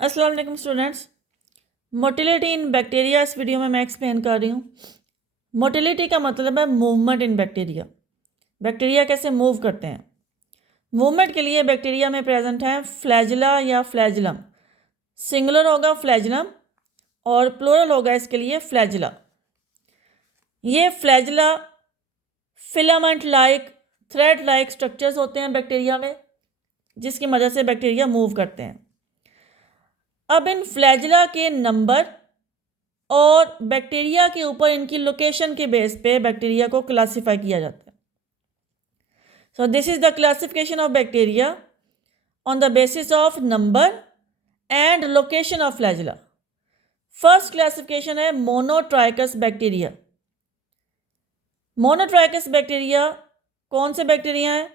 अस्सलाम वालेकुम students. Motility इन bacteria इस वीडियो में मैं एक्सप्लेन कर रही हूँ। मोटिलिटी का मतलब है मूवमेंट इन बैक्टीरिया। बैक्टीरिया कैसे मूव करते हैं। मूवमेंट के लिए बैक्टीरिया में प्रेजेंट है फ्लैजिला या फ्लैजिलम। सिंगुलर होगा फ्लैजिलम और प्लूरल होगा इसके लिए फ्लैजिला। ये flagella filament like thread like structures होते हैं बैक्टीरिया में, जिसकी मदद से बैक्टीरिया मूव करते हैं। अब इन फ्लैजिला के नंबर और बैक्टीरिया के ऊपर इनकी लोकेशन के बेस पे बैक्टीरिया को क्लासिफाई किया जाता है। So this is the classification of bacteria on the basis of number and location of flagella. First classification है मोनोट्राइकस बैक्टीरिया। मोनोट्राइकस बैक्टीरिया कौन से बैक्टीरिया हैं?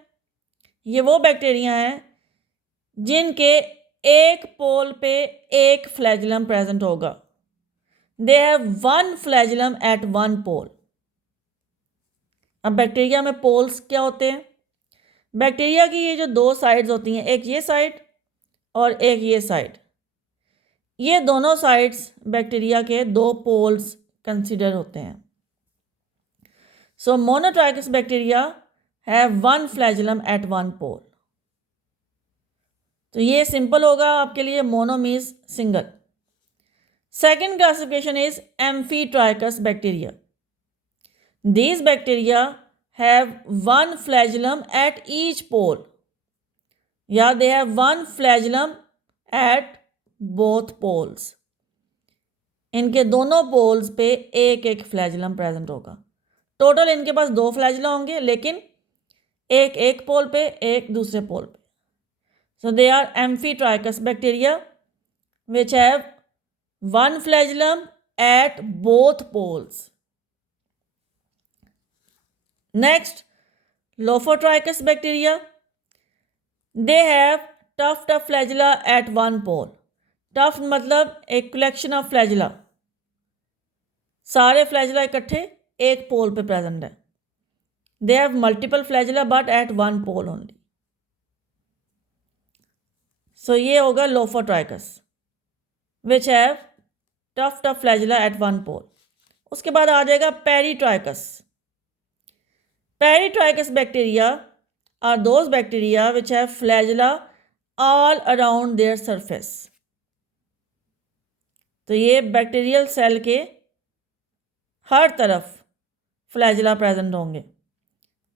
ये वो बैक्टीरिया हैं जिनके एक पोल पे एक फ्लैजिलम प्रेजेंट होगा। They have one flagellum at one pole. अब बैक्टीरिया में पोल्स क्या होते हैं? बैक्टीरिया की ये जो दो साइड्स होती हैं, एक ये साइड और एक ये साइड, ये दोनों साइड्स बैक्टीरिया के दो पोल्स कंसिडर होते हैं। So monotrichous bacteria have one flagellum at one pole. तो ये सिंपल होगा आपके लिए, mono means single. Second classification is amphitrichous bacteria. These bacteria have one flagellum at each pole. Yeah, they have one flagellum at both poles. इनके दोनों poles पे एक एक फ्लैजिलम प्रेजेंट होगा। टोटल इनके पास दो फ्लैजिला होंगे, लेकिन एक एक पोल पे, एक दूसरे पोल पे। So they are amphitrichous bacteria which have one flagellum at both poles. Next, Lophotrichus bacteria. They have tuft of flagella at one pole. Tuft मतलब एक collection of flagella. सारे flagella इकट्ठे एक पोल पे प्रेजेंट है। They have multiple flagella but at one pole only. So ये होगा Lophotrichus, which have tuft of flagella at one pole. उसके बाद आ जाएगा peritrichous. Peritrichous bacteria are those bacteria which have flagella all around their surface. तो ये bacterial cell के हर तरफ फ्लैजिला प्रेजेंट होंगे,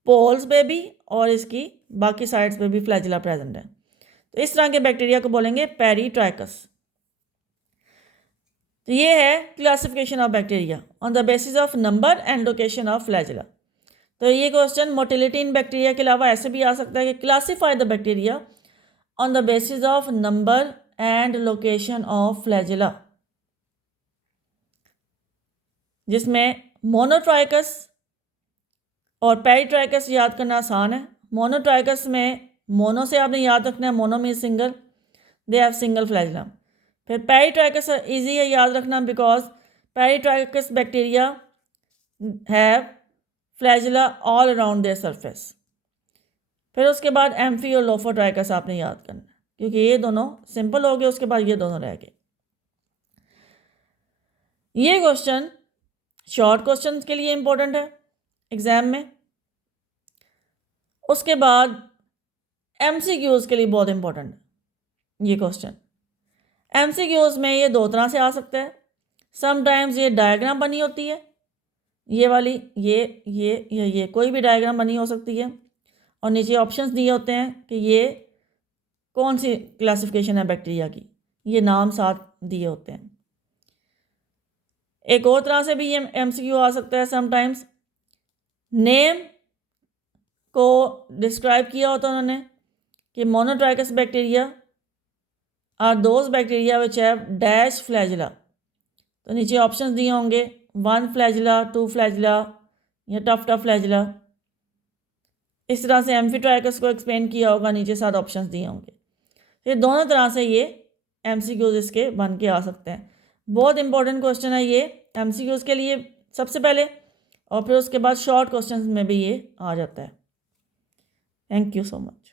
पोल्स पे भी और इसकी बाकी साइड्स पे भी फ्लैजिला प्रेजेंट है। तो इस तरह के बैक्टीरिया को बोलेंगे पेरीट्राइकस। तो ये है classification of bacteria on the basis of number and location of flagella. तो ये क्वेश्चन मोटिलिटी इन बैक्टीरिया के अलावा ऐसे भी आ सकता है कि classify the bacteria on the basis of number and location of flagella, जिसमें मोनोट्राइकस और पेरीट्राइकस याद करना आसान है। मोनोट्राइकस में मोनो से आपने याद रखना है, mono mean single, they have single flagellum. फिर पेरीट्राइकस इजी है याद रखना because peritrichous bacteria have flagella all around their surface. फिर उसके बाद एम्फी और लोफोट्राइकस आपने याद करना है, क्योंकि ये दोनों सिंपल हो गए, उसके बाद ये दोनों रह गए। ये क्वेश्चन शॉर्ट क्वेश्चन के लिए इंपॉर्टेंट है एग्जाम में। उसके बाद MCQs के लिए बहुत इंपॉर्टेंट है ये क्वेश्चन। MCQs में ये दो तरह से आ सकता है। समटाइम्स ये डायग्राम बनी होती है, ये वाली, ये कोई भी डायग्राम बनी हो सकती है, और नीचे ऑप्शंस दिए होते हैं कि ये कौन सी क्लासिफिकेशन है बैक्टीरिया की, ये नाम साथ दिए होते हैं। एक और तरह से भी ये MCQ आ सकता है। समटाइम्स नेम को डिस्क्राइब किया होता है उन्होंने कि monotrichous bacteria are those bacteria which have dash flagella. तो नीचे ऑप्शंस दिए होंगे, वन फ्लैजिला, टू फ्लैजिला या टफ्ट ऑफ फ्लैजिला। इस तरह से एम्फीट्राइकस को एक्सप्लेन किया होगा, नीचे साथ ऑप्शंस दिए होंगे। फिर दोनों तरह से ये MCQs इसके बन के आ सकते हैं। बहुत इंपॉर्टेंट क्वेश्चन है ये MCQs के लिए सबसे पहले, और फिर उसके बाद शॉर्ट क्वेश्चन में भी ये आ जाता है। Thank you so much.